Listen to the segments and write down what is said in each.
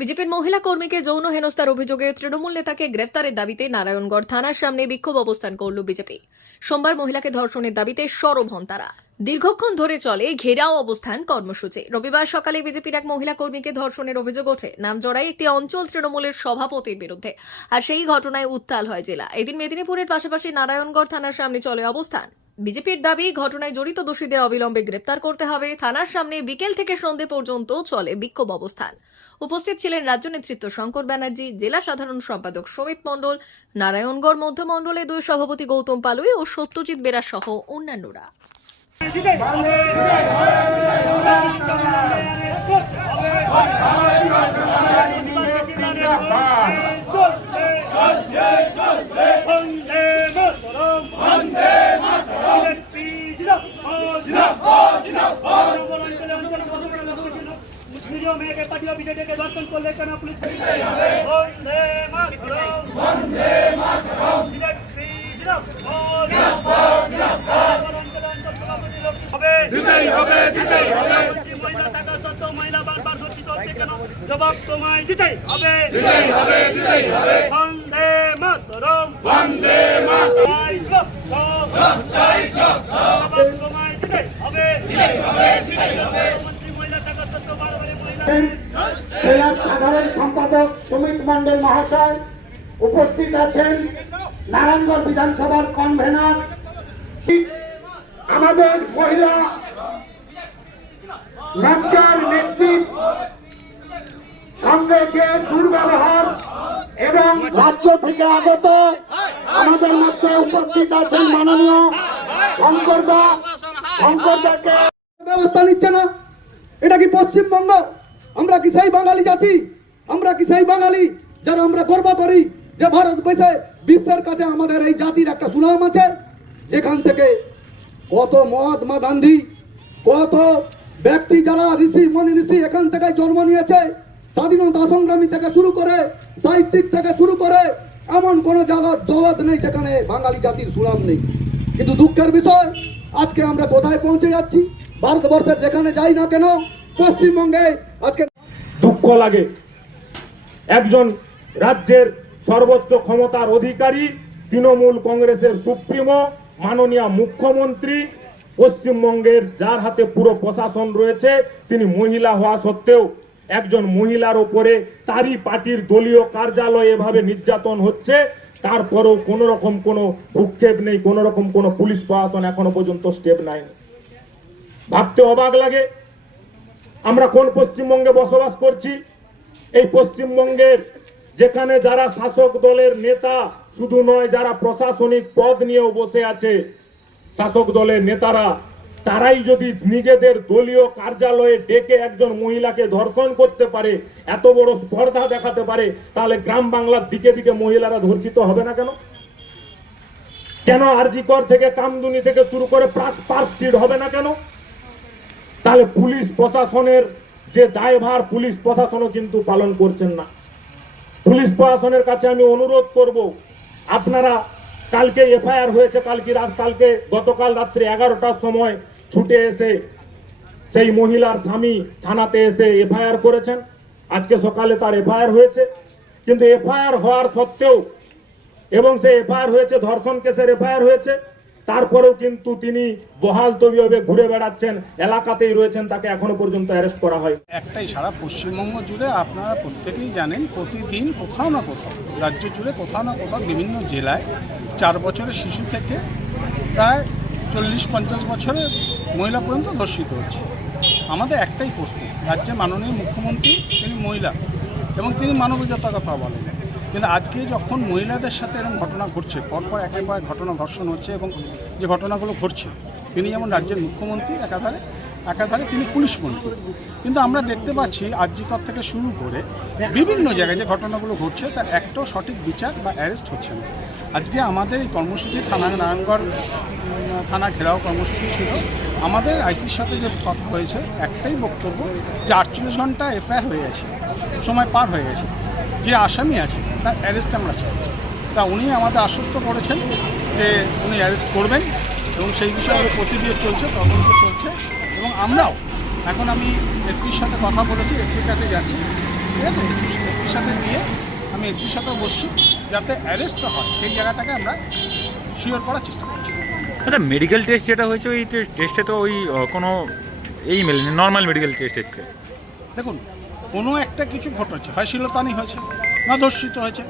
বিজেপির মহিলা কর্মীকে যৌন হেনস্থার অভিযোগে তৃণমূল নেতাকে গ্রেফতারের দাবিতে নারায়ণগড় থানার সামনে বিক্ষোভ অবস্থান করল বিজেপি। সোমবার মহিলাকে ধর্ষণের দাবিতে সরব হন তারা। দীর্ঘক্ষণ ধরে চলে ঘেরাও অবস্থান কর্মসূচি। রবিবার সকালে বিজেপির এক মহিলা কর্মীকে ধর্ষণের অভিযোগ ওঠে। নামজড়াই একটি অঞ্চল তৃণমূলের সভাপতির বিরুদ্ধে। আর সেই ঘটনায় উত্তাল হয় জেলা। এদিন মেদিনীপুরের পাশাপাশি নারায়ণগড় থানার সামনে চলে অবস্থান। বিজেপির দাবি ঘটনায় জড়িত দোষীদের অবিলম্বে গ্রেপ্তার করতে হবে থানার সামনে বিকেল থেকে সন্ধে পর্যন্ত চলে বিক্ষোভ অবস্থান উপস্থিত ছিলেন রাজ্য নেতৃত্ব শঙ্কর ব্যানার্জি জেলা সাধারণ সম্পাদক সমিত মণ্ডল নারায়ণগড় মধ্যমণ্ডলে দুই সভাপতি গৌতম পালুই ও সত্যজিৎ বেরা সহ অন্যান্যরা বন্দে মাতরম জিন্দাবাদ জিন্দাবাদ জিন্দাবাদ মুসলিম মেয়েকে পাঠিয়ে বিজেপিকে দর্শন করলে কেন পুলিশ বন্দে মাতরম। বন্দে মাতরম। জিন্দাবাদ জিন্দাবাদ হবে। দিতেই হবে দিতেই হবে। মহিলা থাকা সত্ত্বেও মহিলা বারবার ধর্ষিত হচ্ছে কেন? জবাব তোমায় দিতেই হবে। দিতেই হবে দিতেই হবে। বন্দে মাতরম। বন্দে মাতরম। জয় জবাব তোমায় দিতেই হবে। দিতেই হবে দিতেই হবে। মহিলা জেলার সাধারণ সম্পাদক সুমিত মন্ডল মহাশয় উপস্থিত আছেন। নারায়ণগড় বিধানসভার কনভেনার আমাদের মহিলা মোর্চার নেতৃত্ব সঙ্গে যে দুর্ব্যবহার এবং রাজ্য থেকে আগত আমাদের মধ্যে উপস্থিত আছেন মাননীয় শঙ্করদা শঙ্করদাকে ব্যবস্থা নিচ্ছে না। এটা কি পশ্চিমবঙ্গ? আমরা কি সেই বাঙালি জাতি? আমরা কি সেই বাঙালি যারা আমরা গর্ব করি যে ভারতবর্ষে বিশ্বের কাছে আমাদের এই জাতির একটা সুনাম আছে? যেখান থেকে কত মহাত্মা গান্ধী, কত ব্যক্তি যারা ঋষি, মনি, ঋষি এখান থেকে জন্ম নিয়েছে, স্বাধীনতা সংগ্রামী থেকে শুরু করে, সাহিত্যিক থেকে শুরু করে, এমন কোনো জায়গা জগৎ নেই যেখানে বাঙালি জাতির সুনাম নেই। কিন্তু দুঃখের বিষয়, আজকে আমরা কোথায় পৌঁছে যাচ্ছি? ভারতবর্ষের যেখানে যাই না কেন পশ্চিমবঙ্গে আজকে দুঃখ লাগে। একজন রাজ্যের সর্বোচ্চ ক্ষমতার অধিকারী, তৃণমূল কংগ্রেসের সুপ্রিমো, মাননীয় মুখ্যমন্ত্রী, পশ্চিমবঙ্গের যার হাতে পুরো প্রশাসন রয়েছে, তিনি মহিলা হওয়া সত্ত্বেও একজন মহিলার ওপরে তারই পার্টির দলীয় কার্যালয়ে এভাবে নির্যাতন হচ্ছে, তারপরেও কোনো রকম কোনো ভূক্ষেপ নেই কোনো রকম কোনো পুলিশ প্রশাসন এখনও পর্যন্ত স্টেপ নেয়নি। ভাবতে অবাক লাগে আমরা কোন পশ্চিমবঙ্গে বসবাস করছি? এই পশ্চিমবঙ্গের যেখানে যারা শাসক দলের নেতা, শুধু নয়, যারা প্রশাসনিক পদ নিয়েও বসে আছে, শাসক দলের নেতারা, তারাই যদি নিজেদের দলীয় কার্যালয়ে ডেকে একজন মহিলাকে ধর্ষণ করতে পারে, এত বড় স্পর্ধা দেখাতে পারে, তাহলে গ্রাম বাংলার দিকে দিকে মহিলারা ধর্ষিত হবে না কেন? কেন আরজিকর থেকে কামদুনি থেকে শুরু করে পার্ক স্ট্রিট হবে না কেন? তাহলে পুলিশ প্রশাসনের যে দায়ভার, পুলিশ প্রশাসনও কিন্তু পালন করছেন না। পুলিশ প্রশাসনের কাছে আমি অনুরোধ করব, আপনারা কালকে এফআইআর হয়েছে, কালকে রাত, কালকে গতকাল রাত্রি এগারোটার সময় ছুটে এসে সেই মহিলার স্বামী থানাতে এসে এফআইআর করেছেন। আজকে সকালে তার এফআইআর হয়েছে। কিন্তু এফআইআর হওয়ার সত্ত্বেও এবং সে এফআইআর হয়েছে, ধর্ষণ কেসের এফআইআর হয়েছে তারপরেও কিন্তু তিনি বহাল তবিয়বে ঘুরে বেড়াচ্ছেন, এলাকাতেই রয়েছেন, তাকে এখনও পর্যন্ত অ্যারেস্ট করা হয়। একটাই সারা পশ্চিমবঙ্গ জুড়ে আপনারা প্রত্যেকেই জানেন, প্রতিদিন কোথাও না কোথাও, রাজ্য জুড়ে কোথাও না কোথাও বিভিন্ন জেলায় চার বছরের শিশু থেকে প্রায় চল্লিশ পঞ্চাশ বছরের মহিলা পর্যন্ত ধর্ষিত হচ্ছে। আমাদের একটাই প্রশ্ন, রাজ্যের মাননীয় মুখ্যমন্ত্রী তিনি মহিলা এবং তিনি মানবিকতার কথা বলেন। কিন্তু আজকে যখন মহিলাদের সাথে এরকম ঘটনা ঘটছে, পরপর একের পর ঘটনা ধর্ষণ হচ্ছে এবং যে ঘটনাগুলো ঘটছে, তিনি যেমন রাজ্যের মুখ্যমন্ত্রী, একাধারে একাধারে তিনি পুলিশ মন্ত্রী। কিন্তু আমরা দেখতে পাচ্ছি আর্যিকর থেকে শুরু করে বিভিন্ন জায়গায় যে ঘটনাগুলো ঘটছে, তার একটাও সঠিক বিচার বা অ্যারেস্ট হচ্ছে না। আজকে আমাদের এই কর্মসূচি থানা, নারায়ণগড়, থানা ঘেরাও কর্মসূচি ছিল। আমাদের আইসির সাথে যে কথা হয়েছে, একটাই বক্তব্য যে আটচল্লিশ ঘণ্টা এফআইআর হয়ে গেছে, সময় পার হয়ে গেছে। যে আসামি আছে তার অ্যারেস্ট আমরা চাই। তা উনি আমাদের আশ্বস্ত করেছেন যে উনি অ্যারেস্ট করবেন এবং সেই বিষয়ে প্রসিডিওর চলছে তদন্ত চলছে এবং আমরাও এখন আমি এসপির সাথে কথা বলেছি এসপির কাছে যাচ্ছি। ঠিক আছে? এসপির সাথে দিয়ে আমি এসপির সাথেও বসছি যাতে অ্যারেস্ট হয় সেই জায়গাটাকে আমরা শিওর করার চেষ্টা করছি। আচ্ছা মেডিকেল টেস্ট যেটা হয়েছে ওই টেস্টে তো ওই কোনো এই মেলেনি নর্মাল মেডিকেল টেস্ট এসছে। দেখুন কোনো একটা কিছু ঘটেছে, হয় শিলতানি হয়েছে, না ধর্ষিত হয়েছে,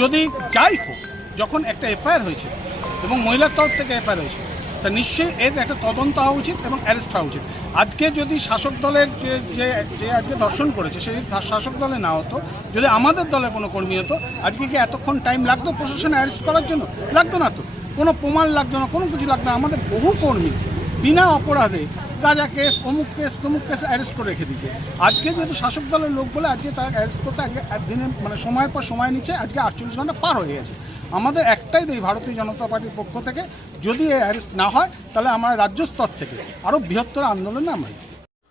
যদি যাই হোক, যখন একটা এফআইআর হয়েছে এবং মহিলার তরফ থেকে এফআইআর হয়েছে, তা নিশ্চয়ই এর একটা তদন্ত হওয়া উচিত এবং অ্যারেস্ট হওয়া উচিত। আজকে যদি শাসক দলের যে যে যে আজকে ধর্ষণ করেছে, সেই শাসক দলে না হতো, যদি আমাদের দলে কোনো কর্মী হতো, আজকে কি এতক্ষণ টাইম লাগতো প্রশাসনে অ্যারেস্ট করার জন্য? লাগতো না তো। কোনো প্রমাণ লাগতো না, কোনো কিছু লাগতো না। আমাদের বহু কর্মী বিনা অপরাধে গাজা কেস, অমুক কেস, তমুক কেস অ্যারেস্ট করে রেখে দিয়েছে। আজকে যেহেতু শাসক দলের লোক বলে আজকে তার অ্যারেস্ট করতে আজকে দিনে মানে সময়ের পর সময় নিচ্ছে, আজকে আটচল্লিশ ঘণ্টা পার হয়ে গেছে। আমাদের একটাই দেই ভারতীয় জনতা পার্টির পক্ষ থেকে, যদি অ্যারেস্ট না হয়, তাহলে আমার রাজ্য স্তর থেকে আরও বৃহত্তর আন্দোলনে আমরা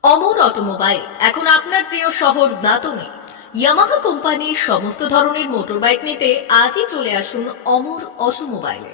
অমর অটোমোবাইল, এখন আপনার প্রিয় শহর দাতনে। ইয়ামাহা কোম্পানির সমস্ত ধরনের মোটর বাইক নিতে আজই চলে আসুন অমর অটোমোবাইলে।